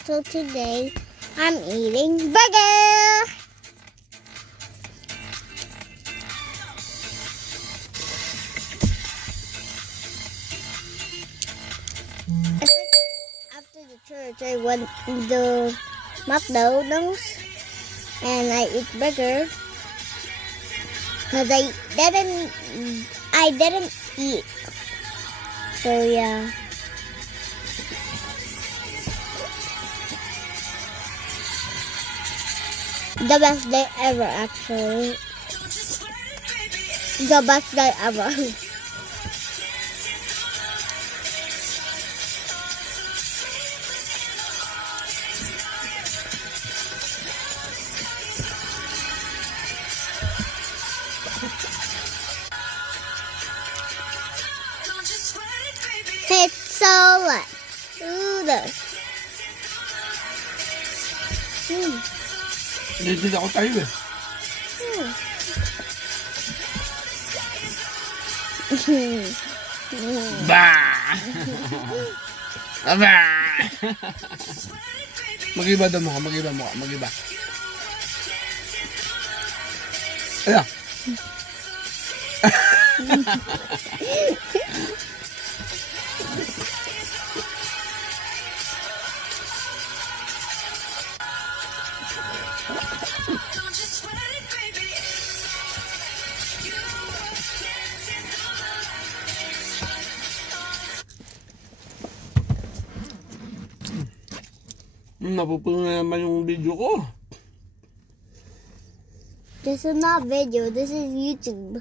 So today I'm eating burger. I think after the church I went to the McDonald's and I eat burger because I didn't eat. So yeah. The best day ever, actually. The best day ever. It's so let's do this. Hindi ako tayo eh. Bah! Bah! Mag-iba daw mukha, mag-iba. Ayan. Napupuno na naman yung video ko. This is not video, this is YouTube.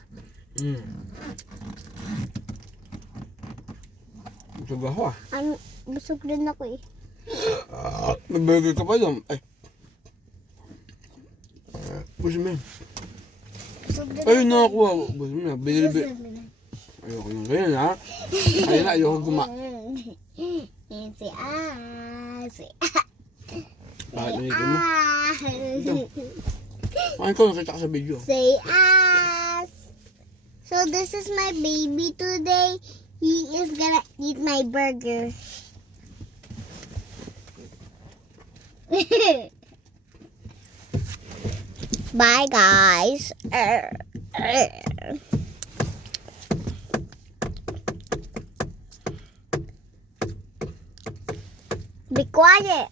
Busog ako ah. Busog din ako eh. Nag-burger ka pa doon. Ay. Busog mo yun. Busog din Ayun na ako. Busog mo na. Binili. Ayoko yung ganyan ha. Ayun na, ayoko Si Bakit nangigil mo? Ayun ko, nakita ka sa video. Say ass. So this is my baby today. He is gonna eat my burger. Bye guys. Be quiet.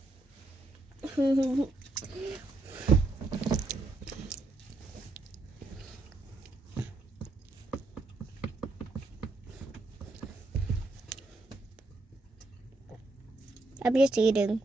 I'm just eating.